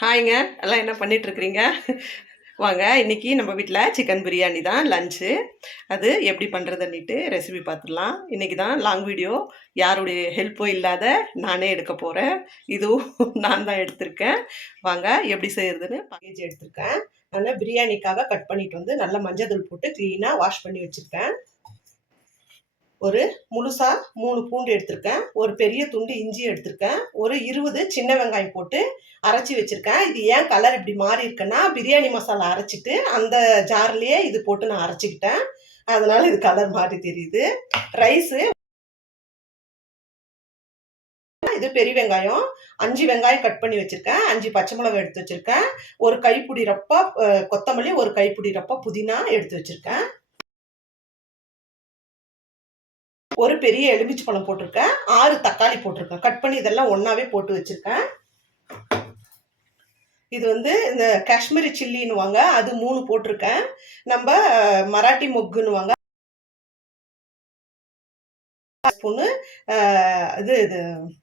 ஹாய்ங்க. எல்லாம் என்ன பண்ணிட்டுருக்கிறீங்க? வாங்க, இன்னைக்கு நம்ம வீட்ல சிக்கன் பிரியாணி தான் லன்ச்சு. அது எப்படி பண்ணுறதுன்னுட்டு ரெசிபி பார்த்துடலாம். இன்னைக்கு தான் லாங் வீடியோ யாருடைய ஹெல்ப்பும் இல்லாத நானே எடுக்க போகிறேன். இதுவும் நான் தான் எடுத்திருக்கேன். வாங்க எப்படி செய்கிறதுன்னு பேக்கேஜ் எடுத்திருக்கேன். நான் பிரியாணிக்காக கட் பண்ணிட்டு வந்து நல்லா மஞ்சள் தூள் போட்டு க்ளீனாக வாஷ் பண்ணி வச்சுருக்கேன். ஒரு முழுசா 3 பூண்டு எடுத்திருக்கேன். ஒரு பெரிய துண்டு இஞ்சி எடுத்திருக்கேன். ஒரு 20 சின்ன வெங்காயம் போட்டு அரைச்சி வச்சிருக்கேன். இது ஏன் கலர் இப்படி மாறி இருக்குன்னா, பிரியாணி மசாலா அரைச்சிட்டு அந்த ஜார்லயே இது போட்டு நான் அரைச்சிக்கிட்டேன். அதனால இது கலர் மாறி தெரியுது. ரைஸு இது பெரிய வெங்காயம் 5 வெங்காயம் கட் பண்ணி வச்சிருக்கேன். 5 பச்சை மிளகாய் எடுத்து வச்சிருக்கேன். ஒரு கைப்பிடி ரப்பா கொத்தமல்லி, ஒரு கைப்பிடி ரப்பா புதினா எடுத்து வச்சிருக்கேன். ஒரு பெரிய எலுமிச்சை பழம் போட்டிருக்கேன். 6 தக்காளி போட்டிருக்கேன். கட் பண்ணி இதெல்லாம் ஒன்றாவே போட்டு வச்சுருக்கேன். இது வந்து இந்த காஷ்மீரி சில்லின்னுவாங்க, அது 3 போட்டிருக்கேன். நம்ம மராட்டி மொக்குன்னுவாங்க ஸ்பூனு, இது இது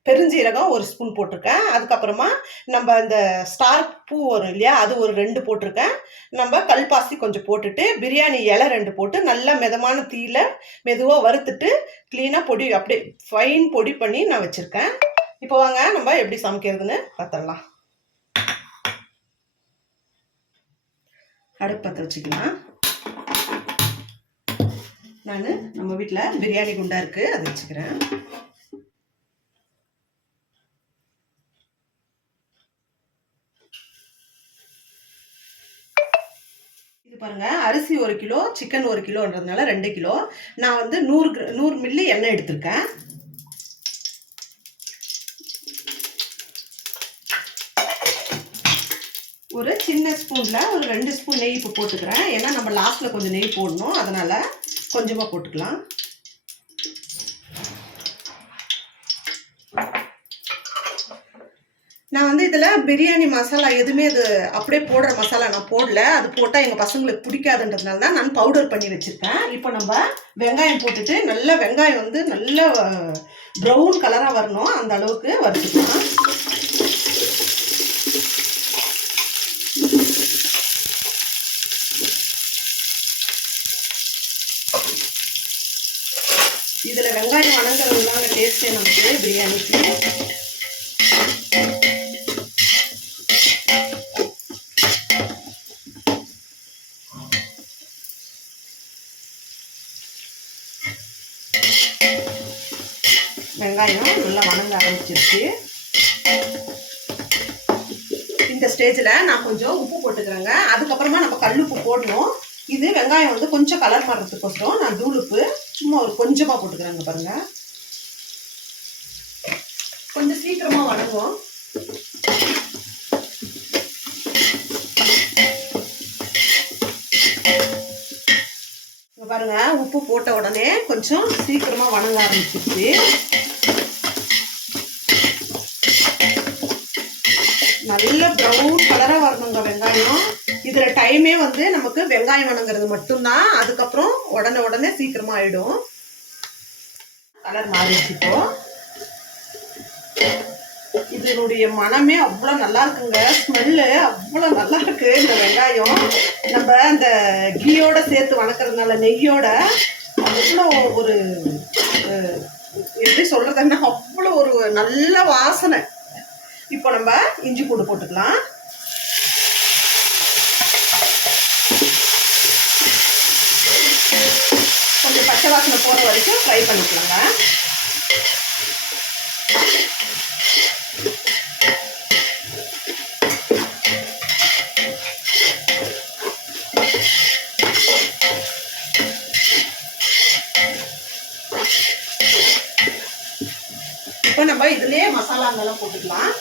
பெருஞ்சீரகம் 1 ஸ்பூன் போட்டிருக்கேன். அதுக்கப்புறமா நம்ம இந்த ஸ்டார் பூ வரும் இல்லையா, அது ஒரு 2 போட்டிருக்கேன். நம்ம கல்பாசி கொஞ்சம் போட்டுட்டு பிரியாணி இலை 2 போட்டு நல்லா மிதமான தீயில மெதுவாக வறுத்துட்டு க்ளீனாக பொடி அப்படியே ஃபைன் பொடி பண்ணி நான் வச்சுருக்கேன். இப்போ வாங்க நம்ம எப்படி சமைக்கிறதுன்னு பார்த்துடலாம். அடுப்பு பற்ற வச்சுக்கலாம். நான் நம்ம வீட்டில் பிரியாணி குண்டா இருக்குது, அதை வச்சுக்கிறேன். இது பாருங்க, அரிசி 1 கிலோ, சிக்கன் 1 கிலோன்றதுனால 2 கிலோ. நான் வந்து 100 மில்லி எண்ணெய் எடுத்திருக்கேன். ஒரு சின்ன ஸ்பூனில் ஒரு 2 ஸ்பூன் நெய் இப்போ போட்டுக்கிறேன். ஏன்னா நம்ம லாஸ்ட்டில் கொஞ்சம் நெய் போடணும், அதனால் கொஞ்சமாக போட்டுக்கலாம். நான் வந்து இதில் பிரியாணி மசாலா எதுவுமே இது அப்படியே போடுற மசாலா நான் போடல. அது போட்டால் எங்கள் பசங்களுக்கு பிடிக்காதுன்றதுனால தான் நான் பவுடர் பண்ணி வச்சுருக்கேன். இப்போ நம்ம வெங்காயம் போட்டுட்டு நல்லா வெங்காயம் வந்து நல்ல ப்ரௌன் கலராக வரணும், அந்த அளவுக்கு வறுத்துக்கலாம். இதில் வெங்காயம் வணங்குறது தாங்க டேஸ்ட்டே நமக்கு பிரியாணிக்கு. வெங்காயம் நல்லா வணங்க ஆரம்பிச்சிருச்சு. இந்த ஸ்டேஜில் நான் கொஞ்சம் உப்பு போட்டுக்கிறேங்க. அதுக்கப்புறமா நம்ம கல்லுப்பு போடணும். இது வெங்காயம் வந்து கொஞ்சம் கலர் மாறுறதுக்கோசரம் நான் தூளுப்பு சும்மா ஒரு கொஞ்சமாக போட்டுக்கிறேங்க. பாருங்க, கொஞ்சம் சீக்கிரமாக வணங்கும். பாருங்க, உப்பு போட்ட உடனே கொஞ்சம் சீக்கிரமாக வணங்க ஆரம்பிச்சிருச்சு. நல்ல ப்ரௌன் கலராக வரணுங்க வெங்காயம். இதில் டைமே வந்து நமக்கு வெங்காயம் வணங்குறது மட்டும்தான். அதுக்கப்புறம் உடனே சீக்கிரமாக ஆகிடும். கலர் மாறிடுச்சு. இப்போ இதனுடைய மனமே அவ்வளோ நல்லா இருக்குங்க. ஸ்மெல்லு அவ்வளோ நல்லா இருக்கு. இந்த வெங்காயம் நம்ம அந்த கீயோட சேர்த்து வணக்கிறதுனால, நெய்யோட அவ்வளோ ஒரு எப்படி சொல்கிறதுன்னா அவ்வளோ ஒரு நல்ல வாசனை. இப்போ நம்ம இஞ்சி பூண்டு போட்டுக்கலாம். கொஞ்சம் பச்சை வாசனை போகிற வரைக்கும் ஃப்ரை பண்ணிக்கலாங்க. இப்போ நம்ம இதுலேயே மசாலாங்கெல்லாம் போட்டுக்கலாம்.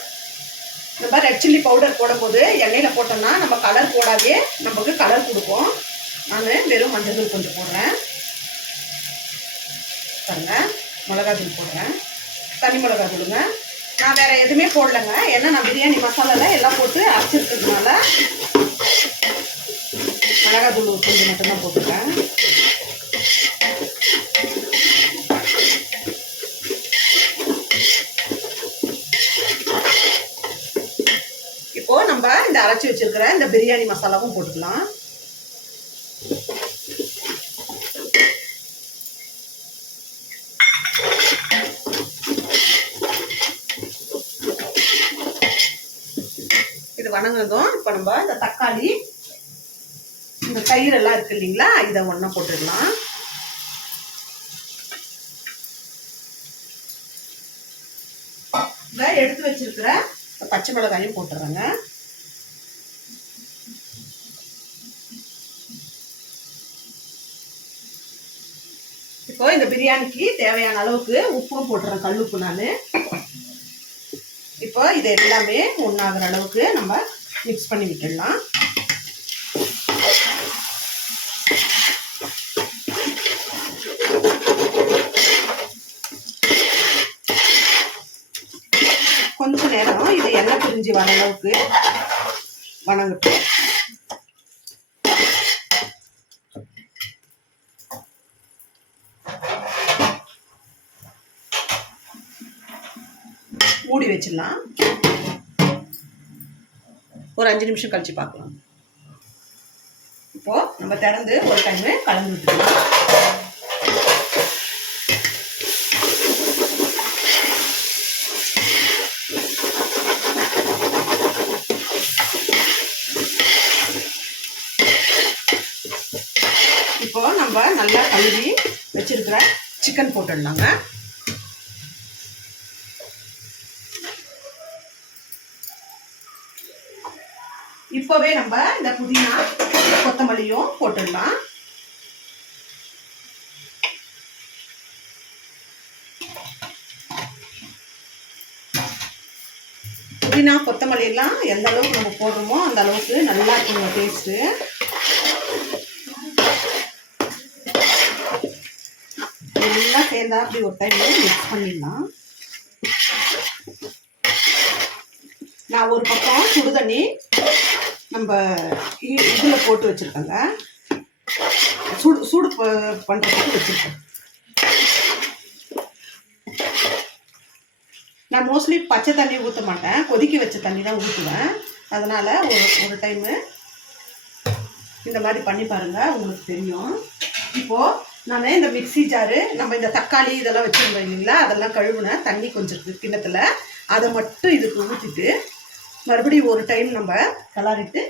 நம்ம ரெட் சில்லி பவுடர் போடும்போது எண்ணெயில் போட்டோம்னா நம்ம கலர் போடாதே நமக்கு கலர் கொடுக்கும். நான் வெறும் மஞ்சள் தூள் கொஞ்சம் போடுறேன். பாருங்க, மிளகாத்தூள் போடுறேன். தனி மிளகா தூளுங்க. நான் வேறு எதுவுமே போடலைங்க. ஏன்னா நான் பிரியாணி மசாலாவில் எல்லாம் போட்டு அரைச்சிருக்கிறதுனால மிளகாத்தூள் கொஞ்சம் மட்டும்தான் போட்டுருக்கேன். இப்போ நம்ம நம்ம இந்த அரைச்சி வச்சிருக்கிற இந்த பிரியாணி மசாலாவும் போட்டுக்கலாம். இது வணங்குனதும் இப்போ நம்ம இந்த தக்காளி, இந்த தயிர் எல்லாம் இருக்கு இல்லைங்களா, இதை ஒன்றா போட்டுடலாம். எடுத்து வச்சிருக்கிற பச்சை மிளகாயும் போட்டுறேங்க. இப்போ இந்த பிரியாணிக்கு தேவையான அளவுக்கு உப்பும் போட்டுறேன், கல் உப்பு. நான் இப்போ இது எல்லாமே ஒன்றாகிற அளவுக்கு நம்ம மிக்ஸ் பண்ணி விட்டுடலாம். கொஞ்ச நேரம் இது எண்ணெய் பிரிஞ்சு வர அளவுக்கு வணங்கட்டும். மூடி வச்சிடலாம். ஒரு 5 நிமிஷம் கழிச்சு பார்க்கலாம். இப்போ நம்ம திறந்து ஒரு டைம் கலந்து விட்டுக்கலாம். இப்போ நம்ம நல்லா கழுவி வச்சிருக்கிற சிக்கன் போட்டுடலாங்க. இப்போவே நம்ம இந்த புதினா கொத்தமல்லியும் போட்டுடலாம். புதினா கொத்தமல்லி எல்லாம் எந்த அளவுக்கு நம்ம போடுறோமோ அந்த அளவுக்கு நல்லா இருக்குங்க டேஸ்ட்டு. எல்லாம் சேர்ந்தா அப்படி ஒரு டைம் மிக்ஸ் பண்ணிடலாம். நான் ஒரு பக்கம் சுடுதண்ணி நம்ம இதில் போட்டு வச்சுருக்கேங்க, சூடு பண்ணுறதுக்கு வச்சுருக்கேன். நான் மோஸ்ட்லி பச்சை தண்ணி ஊற்ற மாட்டேன், கொதிக்க வச்ச தண்ணி தான் ஊற்றுவேன். அதனால் ஒரு டைமு இந்த மாதிரி பண்ணி பாருங்கள், உங்களுக்கு தெரியும். இப்போது நான் இந்த மிக்ஸி ஜாரு, நம்ம இந்த தக்காளி இதெல்லாம் வச்சுருந்தோம் இல்லைங்களா, அதெல்லாம் கழுவுனேன். தண்ணி கொஞ்சம் இருக்குது கிண்ணத்தில், அதை மட்டும் இதுக்கு ஊற்றிட்டு மறுபடியும் ஒரு டைம் நம்ம கிளறிட்டு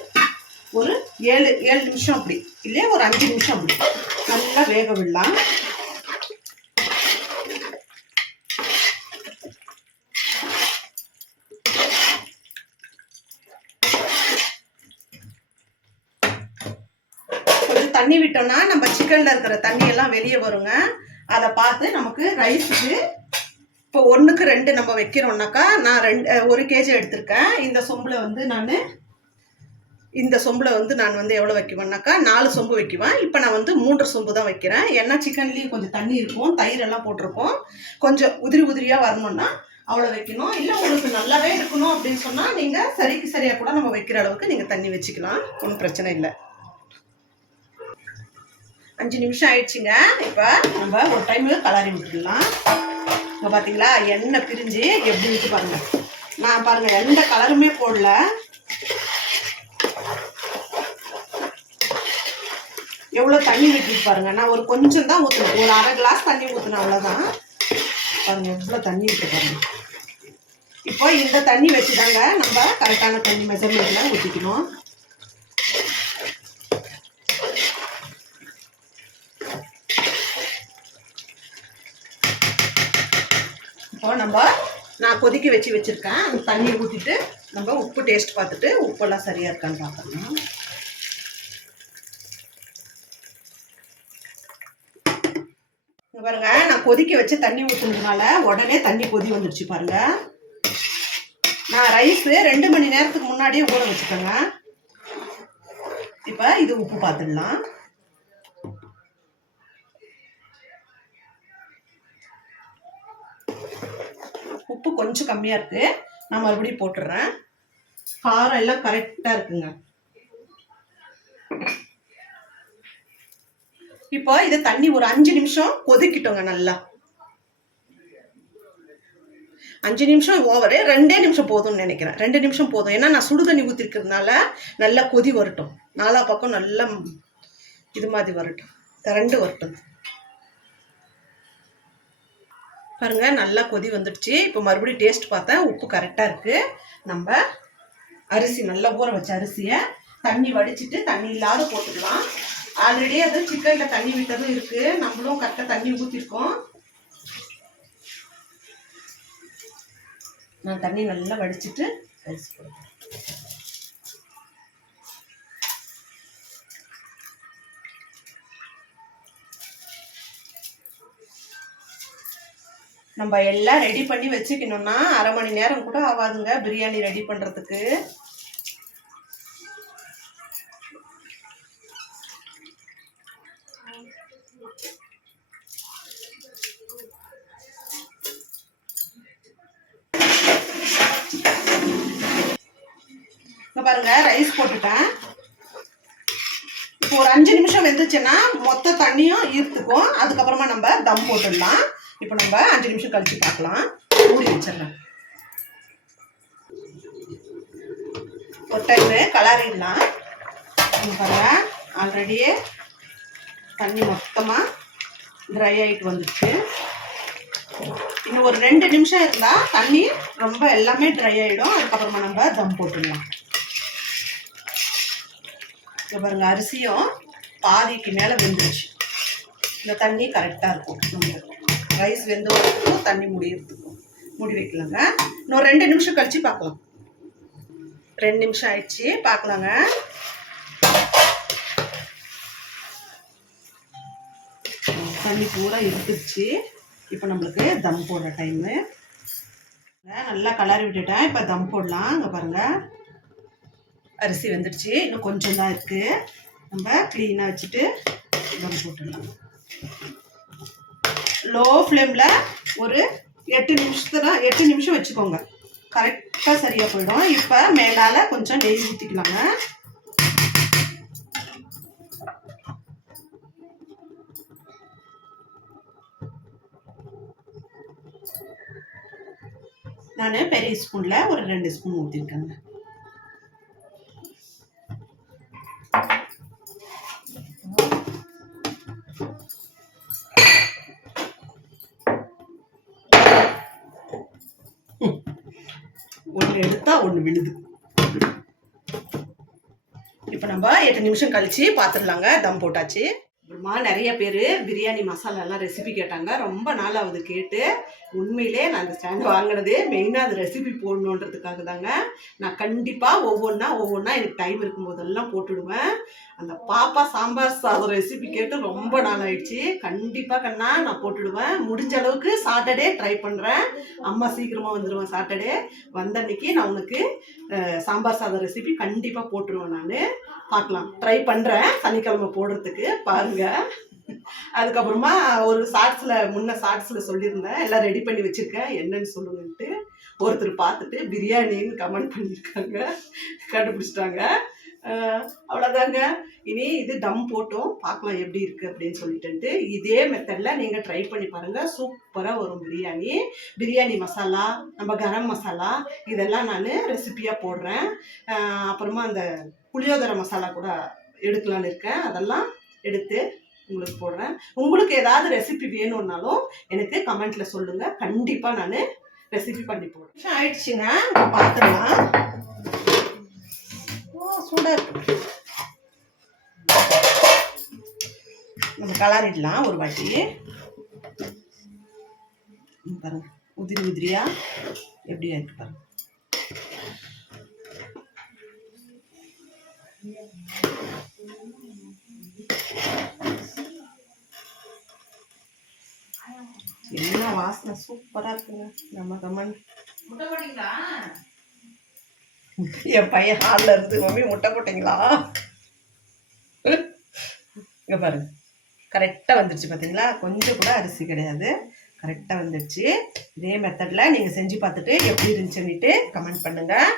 ஒரு 7 நிமிஷம் அப்படி இல்லையா, ஒரு 5 நிமிஷம் அப்படி நல்லா வேக விடலாம். கொஞ்சம் தண்ணி விட்டோம்னா நம்ம சிக்கனில் இருக்கிற தண்ணியெல்லாம் வெளியே வருங்க. அதை பார்த்து நமக்கு ரைஸுக்கு இப்போ 1க்கு 2 நம்ம வைக்கிறோம்னாக்கா, நான் 1 கேஜி எடுத்திருக்கேன். இந்த சொம்பில் வந்து நான் எவ்வளோ வைக்குவேன்னாக்கா 4 சொம்பு வைக்குவேன். இப்போ நான் 3 சொம்பு தான் வைக்கிறேன். ஏன்னா சிக்கன்லேயும் கொஞ்சம் தண்ணி இருக்கும், தயிரெல்லாம் போட்டிருக்கோம். கொஞ்சம் உதிரியாக வரணும்னா அவ்வளோ வைக்கணும். இல்லை உங்களுக்கு நல்லாவே இருக்கணும் அப்படின்னு சொன்னால் நீங்கள் சரியாக கூட நம்ம வைக்கிற அளவுக்கு நீங்கள் தண்ணி வச்சுக்கலாம், ஒன்றும் பிரச்சனை இல்லை. 5 நிமிஷம் ஆயிடுச்சுங்க. இப்போ நம்ம ஒரு டைமு கலரி விட்டுடலாம். இப்போ பார்த்தீங்களா எண்ணெய் பிரிஞ்சு எப்படி இருக்கு பாருங்க. நான் பாருங்க எந்த கலருமே போடல. எவ்வளோ தண்ணி விட்டுட்டு பாருங்க. நான் ஒரு கொஞ்சம் தான் ஊற்றுனேன், ஒரு அரை கிளாஸ் தண்ணி ஊற்றுனேன், அவ்வளோதான். பாருங்க எவ்வளோ தண்ணி இருக்கு பாருங்க. இப்போ இந்த தண்ணி வச்சுதாங்க நம்ம கரெக்டான தண்ணி மெஷர்மெண்ட்ல ஊற்றிக்கணும். இப்போ நான் கொதிக்க வச்சிருக்கேன். அந்த தண்ணி ஊற்றிட்டு நம்ம உப்பு டேஸ்ட் பார்த்துட்டு உப்பெல்லாம் சரியாக இருக்கான்னு பார்க்கணும். பாருங்க நான் கொதிக்க வச்சு தண்ணி ஊற்றுனதுனால உடனே தண்ணி கொதி வந்துடுச்சு பாருங்க. நான் ரைஸ் 2 மணி நேரத்துக்கு முன்னாடியே ஊற வச்சுட்டேங்க. இப்போ இது உப்பு பார்த்துடலாம். உப்பு கொஞ்சம் கம்மியாக இருக்குது, நான் மறுபடியும் போட்டுடுறேன். காரம் எல்லாம் கரெக்டாக இருக்குங்க. இப்போ இதை தண்ணி ஒரு 5 நிமிஷம் கொதிக்கிட்டோங்க. நல்லா 5 நிமிஷம் ஓவரு, 2 நிமிஷம் போதும்னு நினைக்கிறேன். 2 நிமிஷம் போதும். ஏன்னா நான் சுடுதண்ணி ஊற்றிருக்கிறதுனால நல்லா கொதி வரட்டும். நாலா பக்கம் நல்லா இது மாதிரி வரட்டும், திரண்டு வரட்டும். பாருங்க நல்லா கொதி வந்துடுச்சு. இப்போ மறுபடியும் டேஸ்ட் பார்த்தேன், உப்பு கரெக்டாக இருக்குது. நம்ம அரிசி நல்லா ஊற வச்ச அரிசியை தண்ணி வடிச்சிட்டு தண்ணி இல்லாத போட்டுக்கலாம். ஆல்ரெடி அது சிக்கனில் தண்ணி விட்டதும் இருக்குது, நம்மளும் கரெக்டாக தண்ணி ஊற்றிருக்கோம். நான் தண்ணி நல்லா வடிச்சிட்டு அரிசி போடுறேன். நம்ம எல்லாம் ரெடி பண்ணி வச்சுக்கணும்னா 1/2 மணி நேரம் கூட ஆகாதுங்க பிரியாணி ரெடி பண்ணுறதுக்கு. பாருங்க ரைஸ் போட்டுட்டேன். இப்போ ஒரு 5 நிமிஷம் வெந்துச்சுன்னா மொத்த தண்ணியும் ஈர்த்துக்கும். அதுக்கப்புறமா நம்ம தம் போட்டுடலாம். இப்போ நம்ம 5 நிமிஷம் கழிச்சு பார்க்கலாம். மூடி வச்சிடலாம். ஒரு டைமு கலரிடலாம். பாருங்க ஆல்ரெடியே தண்ணி மொத்தமாக ட்ரை ஆகிட்டு வந்துடுச்சு. இன்னும் ஒரு 2 நிமிஷம் இருந்தால் தண்ணி ரொம்ப எல்லாமே ட்ரை ஆகிடும். அதுக்கப்புறமா நம்ம தம் போட்டுடலாம். இப்போ பாருங்க அரிசியும் பாதிக்கு மேலே வெந்துருச்சு. இந்த தண்ணி கரெக்டாக இருக்கும். நமக்கு ரைஸ் வெந்து வரதுக்கும் தண்ணி முடியறதுக்கும் மூடி வைக்கலாங்க. இன்னும் 2 நிமிஷம் கழிச்சு பார்க்கலாம். 2 நிமிஷம் ஆயிடுச்சு, பார்க்கலாங்க. தண்ணி பூரா இருந்துச்சு. இப்போ நம்மளுக்கு தம் போடுற டைமு. நல்லா கலரி விட்டுட்டேன். இப்போ தம் போடலாம். அங்கே பாருங்கள் அரிசி வெந்துடுச்சு. இன்னும் கொஞ்சம் தான் இருக்குது. நம்ம க்ளீனாக வச்சுட்டு தம் போட்டுடலாம். லோ ஃப்ளேமில் ஒரு 8 நிமிஷம் வச்சுக்கோங்க. கரெக்டாக சரியாக போயிடும். இப்போ மேலால் கொஞ்சம் நெய் ஊற்றிக்கலாங்க. நான் பெரிய ஸ்பூனில் ஒரு 2 ஸ்பூன் ஊற்றிருக்கேங்க. ஒன்று எடுத்தா ஒன்று விழுது. இப்போ நம்ம 8 நிமிஷம் கழிச்சு பார்த்துடலாங்க. தம் போட்டாச்சு. அப்புறமா நிறைய பேர் பிரியாணி மசாலாலாம் ரெசிபி கேட்டாங்க. ரொம்ப நாள் ஆகுது கேட்டு. உண்மையிலே நான் அந்த ஸ்டாண்ட் வாங்கினதே மெயினாக அது ரெசிபி போடணுன்றதுக்காக தாங்க. நான் கண்டிப்பாக ஒவ்வொன்றா எனக்கு டைம் இருக்கும்போதெல்லாம் போட்டுடுவேன். அந்த பாப்பா சாம்பார் சாதம் ரெசிபி கேட்டு ரொம்ப நாள் ஆயிடுச்சு. கண்டிப்பாக கண்ணா நான் போட்டுடுவேன். முடிஞ்ச அளவுக்கு சாட்டர்டே ட்ரை பண்ணுறேன். அம்மா சீக்கிரமாக வந்துடுவேன். சாட்டர்டே வந்த அன்னைக்கு நான் உனக்கு சாம்பார் சாதம் ரெசிபி கண்டிப்பாக போட்டுருவேன். நான் பார்க்கலாம், ட்ரை பண்ணுறேன் சனிக்கிழமை போடுறதுக்கு. பாருங்கள். அதுக்கப்புறமா ஒரு ஷார்ட்ஸில் சொல்லியிருந்தேன், எல்லாம் ரெடி பண்ணி வச்சுருக்கேன் என்னன்னு சொல்லுங்கன்ட்டு. ஒருத்தர் பார்த்துட்டு பிரியாணின்னு கமெண்ட் பண்ணியிருக்காங்க, கண்டுபிடிச்சிட்டாங்க. அவ்வளோதாங்க. இனி இது டம் போட்டோம், பார்க்கலாம் எப்படி இருக்குது அப்படின்னு சொல்லிட்டு. இதே மெத்தடில் நீங்கள் ட்ரை பண்ணி பாருங்கள். சூப்பராக வரும் பிரியாணி. பிரியாணி மசாலா, நம்ம கரம் மசாலா இதெல்லாம் நான் ரெசிப்பியாக போடுறேன். அப்புறமா அந்த புளியோதரை மசாலா கூட எடுக்கலான்னு இருக்கேன். அதெல்லாம் எடுத்து உங்களுக்கு போடுறேன். உங்களுக்கு ஏதாவது ரெசிபி வேணும்னாலும் எனக்கு கமெண்ட்டில் சொல்லுங்கள். கண்டிப்பாக நான் ரெசிபி பண்ணி போடுறேன். ஆயிடுச்சுங்க, பார்த்துடலாம். சூடாக இருக்கு. நம்ம கலரிடலாம் ஒரு வாட்டி. பாருங்க உதிரியா எப்படியா இருக்கு பாருங்க. என்ன வாசனை சூப்பரா இருக்குங்க. நம்ம கமெண்ட் முட்டை போட்டீங்களா? என் பையன் ஹாலில் இருந்து மம்மி முட்டை போட்டீங்களா? இங்கே பாருங்க கரெக்டாக வந்துடுச்சு பார்த்தீங்களா? கொஞ்சம் கூட அரிசி கிடையாது, கரெக்டாக வந்துடுச்சு. இதே மெத்தடில் நீங்கள் செஞ்சு பார்த்துட்டு எப்படி இருந்துச்சுன்னுட்டு கமெண்ட் பண்ணுங்கள்.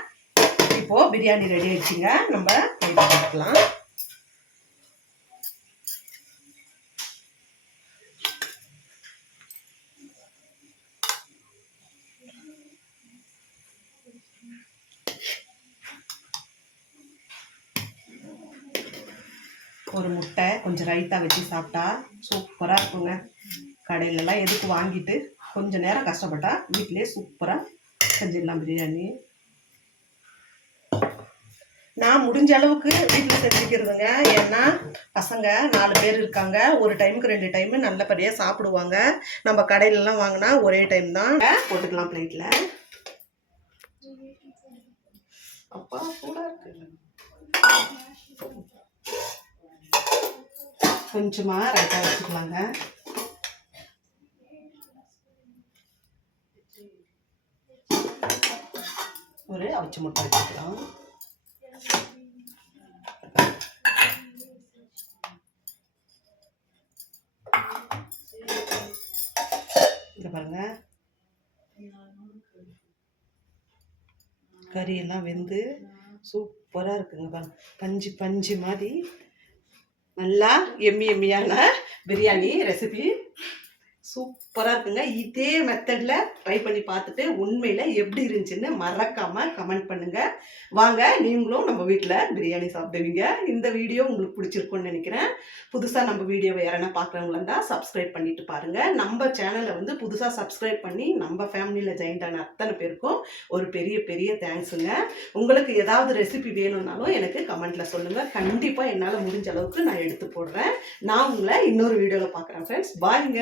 இப்போது பிரியாணி ரெடி ஆயிடுச்சுங்க. நம்ம பார்க்கலாம். ஒரு முட்டை கொஞ்சம் ரைட்டாக வச்சு சாப்பிட்டா சூப்பராக இருக்குங்க. கடையிலலாம் எதுக்கு வாங்கிட்டு கொஞ்சம் நேரம் கஷ்டப்பட்டா வீட்டிலே சூப்பராக செஞ்சிடலாம் பிரியாணி. நான் முடிஞ்ச அளவுக்கு வீட்டில் செஞ்சுக்கிறதுங்க. ஏன்னா பசங்க 4 பேர் இருக்காங்க. ஒரு டைமுக்கு 2 டைமு நல்லபடியாக சாப்பிடுவாங்க. நம்ம கடையிலலாம் வாங்கினா ஒரே டைம் தான். போட்டுக்கலாம் பிளேட்டில். அப்பா சூடாக இருக்கு. கொஞ்சமாக ரைட்டாக வச்சுக்கலாங்க. ஒரு அவிச்ச முட்டை வச்சுக்கலாம். இங்கே பாருங்க, கறியெல்லாம் வெந்து சூப்பராக இருக்குங்க. பாருங்க, பஞ்சு பஞ்சு மாதிரி நல்லா எம்மியான பிரியாணி ரெசிபி சூப்பராக இருக்குங்க. இதே மெத்தடில் ட்ரை பண்ணி பார்த்துட்டு உண்மையில் எப்படி இருந்துச்சுன்னு மறக்காமல் கமெண்ட் பண்ணுங்கள். வாங்க நீங்களும் நம்ம வீட்டில் பிரியாணி சாப்பிடுவீங்க. இந்த வீடியோ உங்களுக்கு பிடிச்சிருக்குன்னு நினைக்கிறேன். புதுசாக நம்ம வீடியோவை யாரனா பார்க்குறவங்களா இருந்தால் சப்ஸ்கிரைப் பண்ணிட்டு பாருங்கள். நம்ம சேனலை வந்து புதுசாக சப்ஸ்கிரைப் பண்ணி நம்ம ஃபேமிலியில் ஜாயின் ஆன அத்தனை பேருக்கும் ஒரு பெரிய பெரிய தேங்க்ஸுங்க. உங்களுக்கு ஏதாவது ரெசிபி வேணும்னாலும் எனக்கு கமெண்ட்டில் சொல்லுங்கள். கண்டிப்பாக என்னால் முடிஞ்ச அளவுக்கு நான் எடுத்து போடுறேன். நான் உங்களை இன்னொரு வீடியோவில் பார்க்குறேன் ஃப்ரெண்ட்ஸ். பாய்ங்க.